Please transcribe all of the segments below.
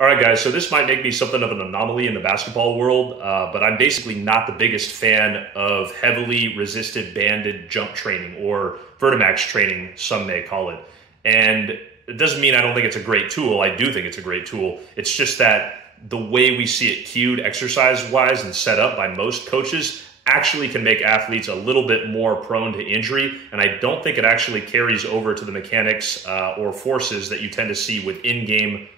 All right, guys, so this might make me something of an anomaly in the basketball world, but I'm basically not the biggest fan of heavily resisted banded jump training, or Vertimax training, some may call it. And it doesn't mean I don't think it's a great tool. I do think it's a great tool. It's just that the way we see it cued exercise-wise and set up by most coaches actually can make athletes a little bit more prone to injury, and I don't think it actually carries over to the mechanics or forces that you tend to see with in-game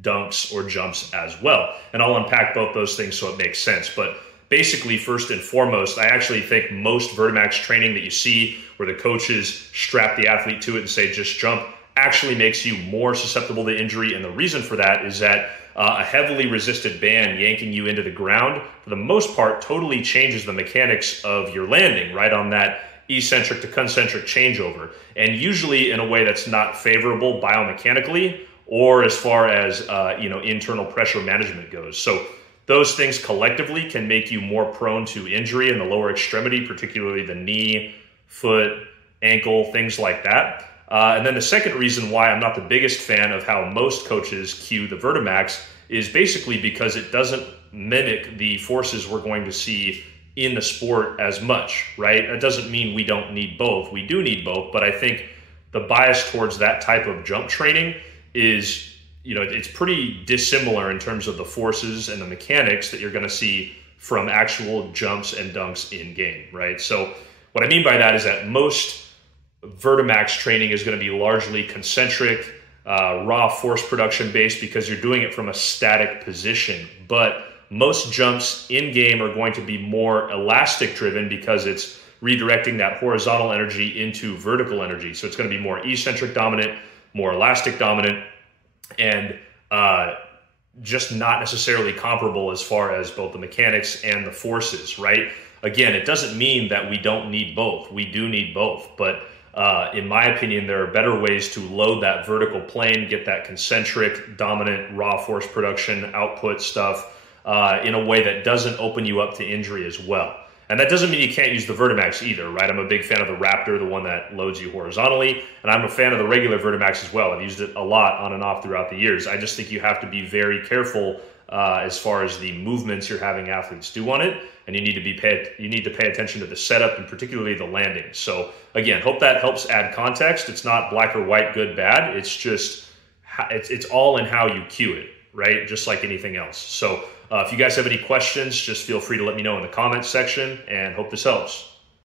dunks or jumps as well. And I'll unpack both those things so it makes sense. But basically, first and foremost, I actually think most Vertimax training that you see where the coaches strap the athlete to it and say just jump actually makes you more susceptible to injury. And the reason for that is that a heavily resisted band yanking you into the ground, for the most part, totally changes the mechanics of your landing, right, on that eccentric to concentric changeover. And usually in a way that's not favorable biomechanically or as far as internal pressure management goes. So those things collectively can make you more prone to injury in the lower extremity, particularly the knee, foot, ankle, things like that. And then the second reason why I'm not the biggest fan of how most coaches cue the Vertimax is basically because it doesn't mimic the forces we're going to see in the sport as much, right? It doesn't mean we don't need both. We do need both, but I think the bias towards that type of jump training is, it's pretty dissimilar in terms of the forces and the mechanics that you're going to see from actual jumps and dunks in game, right? So what I mean by that is that most Vertimax training is going to be largely concentric, raw force production based because you're doing it from a static position. But most jumps in game are going to be more elastic driven because it's redirecting that horizontal energy into vertical energy. So it's going to be more eccentric dominant, more elastic dominant, and just not necessarily comparable as far as both the mechanics and the forces, right? Again, it doesn't mean that we don't need both. We do need both, but in my opinion, there are better ways to load that vertical plane, get that concentric, dominant, raw force production, output stuff in a way that doesn't open you up to injury as well. And that doesn't mean you can't use the Vertimax either, right? I'm a big fan of the Raptor, the one that loads you horizontally, and I'm a fan of the regular Vertimax as well. I've used it a lot on and off throughout the years. I just think you have to be very careful as far as the movements you're having athletes do on it, and you need to pay attention to the setup and particularly the landing. So again, hope that helps add context. It's not black or white, good, bad. It's just it's all in how you cue it, right? Just like anything else. So if you guys have any questions, just feel free to let me know in the comments section, and hope this helps.